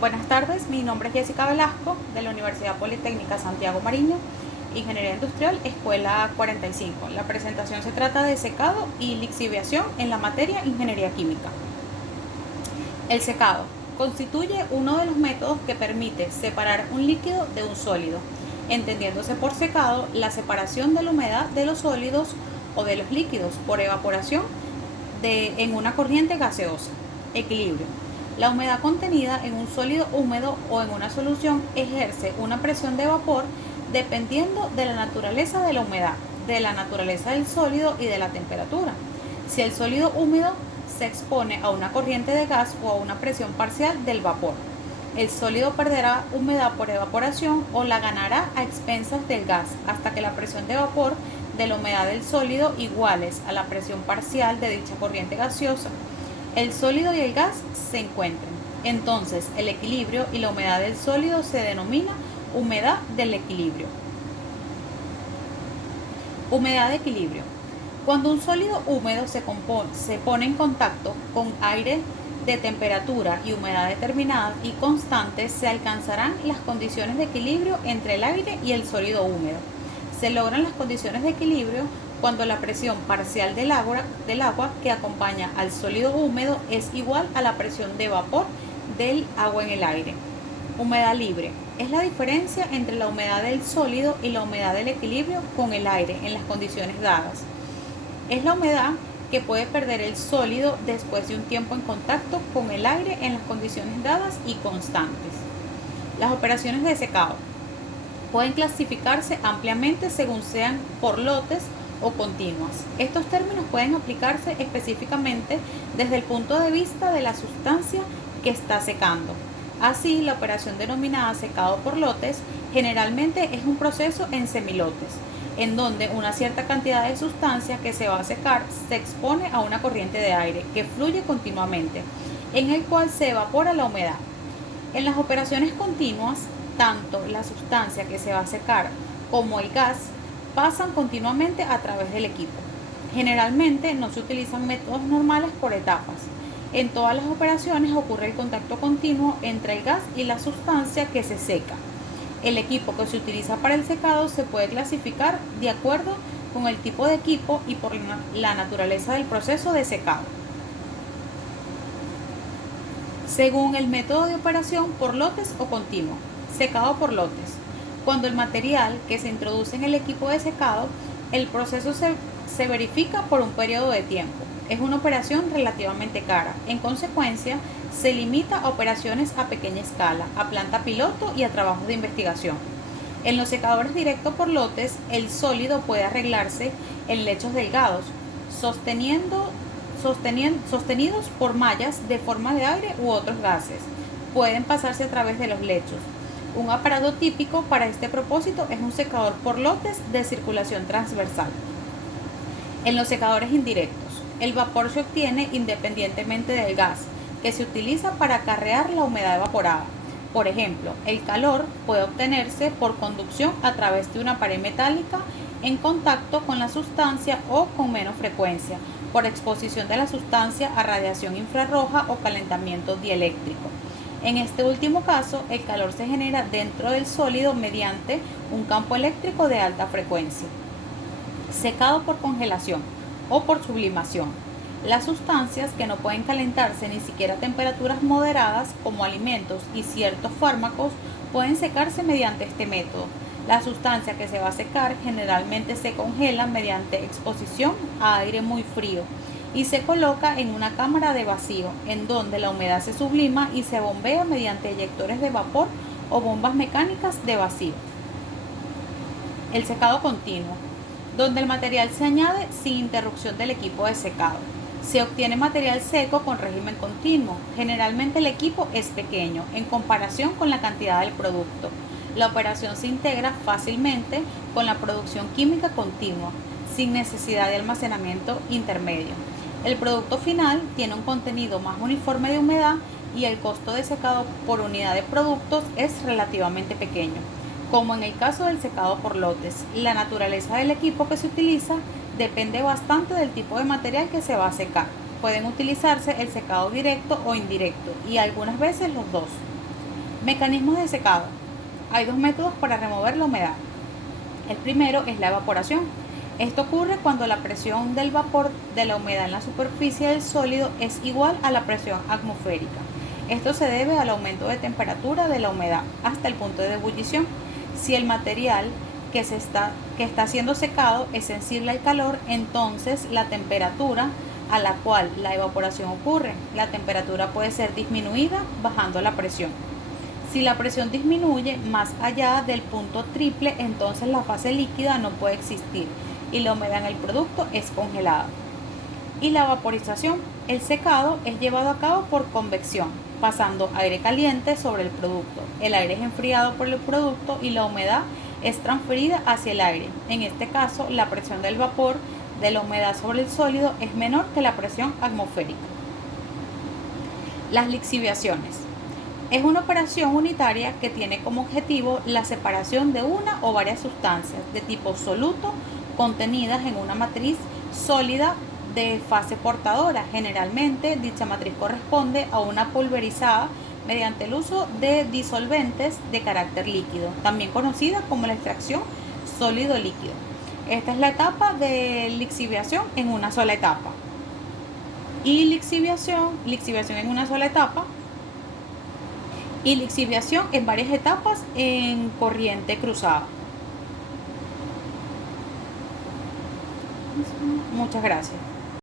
Buenas tardes, mi nombre es Jessica Velasco de la Universidad Politécnica Santiago Mariño, Ingeniería Industrial, Escuela 45. La presentación se trata de secado y lixiviación en la materia Ingeniería Química. El secado constituye uno de los métodos que permite separar un líquido de un sólido, entendiéndose por secado la separación de la humedad de los sólidos o de los líquidos por evaporación en una corriente gaseosa. Equilibrio. La humedad contenida en un sólido húmedo o en una solución ejerce una presión de vapor dependiendo de la naturaleza de la humedad, de la naturaleza del sólido y de la temperatura. Si el sólido húmedo se expone a una corriente de gas o a una presión parcial del vapor, el sólido perderá humedad por evaporación o la ganará a expensas del gas hasta que la presión de vapor de la humedad del sólido iguales a la presión parcial de dicha corriente gaseosa, el sólido y el gas se encuentren. Entonces, el equilibrio y la humedad del sólido se denomina humedad del equilibrio. Humedad de equilibrio. Cuando un sólido húmedo se pone en contacto con aire de temperatura y humedad determinadas y constantes, se alcanzarán las condiciones de equilibrio entre el aire y el sólido húmedo. Se logran las condiciones de equilibrio cuando la presión parcial del agua que acompaña al sólido húmedo es igual a la presión de vapor del agua en el aire. Humedad libre. Es la diferencia entre la humedad del sólido y la humedad del equilibrio con el aire en las condiciones dadas. Es la humedad que puede perder el sólido después de un tiempo en contacto con el aire en las condiciones dadas y constantes. Las operaciones de secado pueden clasificarse ampliamente según sean por lotes o continuas. Estos términos pueden aplicarse específicamente desde el punto de vista de la sustancia que está secando. Así, la operación denominada secado por lotes generalmente es un proceso en semilotes, en donde una cierta cantidad de sustancia que se va a secar se expone a una corriente de aire que fluye continuamente, en el cual se evapora la humedad. En las operaciones continuas, tanto la sustancia que se va a secar como el gas pasan continuamente a través del equipo. Generalmente no se utilizan métodos normales por etapas. En todas las operaciones ocurre el contacto continuo entre el gas y la sustancia que se seca. El equipo que se utiliza para el secado se puede clasificar de acuerdo con el tipo de equipo y por la naturaleza del proceso de secado. Según el método de operación por lotes o continuo. Secado por lotes. Cuando el material que se introduce en el equipo de secado, el proceso se verifica por un periodo de tiempo. Es una operación relativamente cara. En consecuencia, se limita a operaciones a pequeña escala, a planta piloto y a trabajos de investigación. En los secadores directos por lotes, el sólido puede arreglarse en lechos delgados, sostenidos por mallas de forma de aire u otros gases. Pueden pasarse a través de los lechos. Un aparato típico para este propósito es un secador por lotes de circulación transversal. En los secadores indirectos, el vapor se obtiene independientemente del gas, que se utiliza para acarrear la humedad evaporada. Por ejemplo, el calor puede obtenerse por conducción a través de una pared metálica en contacto con la sustancia o con menos frecuencia, por exposición de la sustancia a radiación infrarroja o calentamiento dieléctrico. En este último caso, el calor se genera dentro del sólido mediante un campo eléctrico de alta frecuencia. Secado por congelación o por sublimación. Las sustancias que no pueden calentarse ni siquiera a temperaturas moderadas, como alimentos y ciertos fármacos, pueden secarse mediante este método. La sustancia que se va a secar generalmente se congela mediante exposición a aire muy frío y se coloca en una cámara de vacío, en donde la humedad se sublima y se bombea mediante eyectores de vapor o bombas mecánicas de vacío. El secado continuo, donde el material se añade sin interrupción del equipo de secado. Se obtiene material seco con régimen continuo. Generalmente el equipo es pequeño en comparación con la cantidad del producto. La operación se integra fácilmente con la producción química continua, sin necesidad de almacenamiento intermedio. El producto final tiene un contenido más uniforme de humedad y el costo de secado por unidad de productos es relativamente pequeño. Como en el caso del secado por lotes, la naturaleza del equipo que se utiliza depende bastante del tipo de material que se va a secar. Pueden utilizarse el secado directo o indirecto y algunas veces los dos. Mecanismos de secado. Hay dos métodos para remover la humedad. El primero es la evaporación. Esto ocurre cuando la presión del vapor de la humedad en la superficie del sólido es igual a la presión atmosférica. Esto se debe al aumento de temperatura de la humedad hasta el punto de ebullición. Si el material que está siendo secado es sensible al calor, entonces la temperatura a la cual la evaporación ocurre, la temperatura puede ser disminuida bajando la presión. Si la presión disminuye más allá del punto triple, entonces la fase líquida no puede existir y la humedad en el producto es congelada. Y la vaporización. El secado es llevado a cabo por convección, pasando aire caliente sobre el producto. El aire es enfriado por el producto y la humedad es transferida hacia el aire. En este caso, la presión del vapor de la humedad sobre el sólido es menor que la presión atmosférica. Las lixiviaciones. Es una operación unitaria que tiene como objetivo la separación de una o varias sustancias de tipo soluto contenidas en una matriz sólida de fase portadora. Generalmente, dicha matriz corresponde a una pulverizada mediante el uso de disolventes de carácter líquido, también conocida como la extracción sólido-líquido. Esta es la etapa de lixiviación en una sola etapa. Y lixiviación en una sola etapa. Y lixiviación en varias etapas en corriente cruzada. Muchas gracias.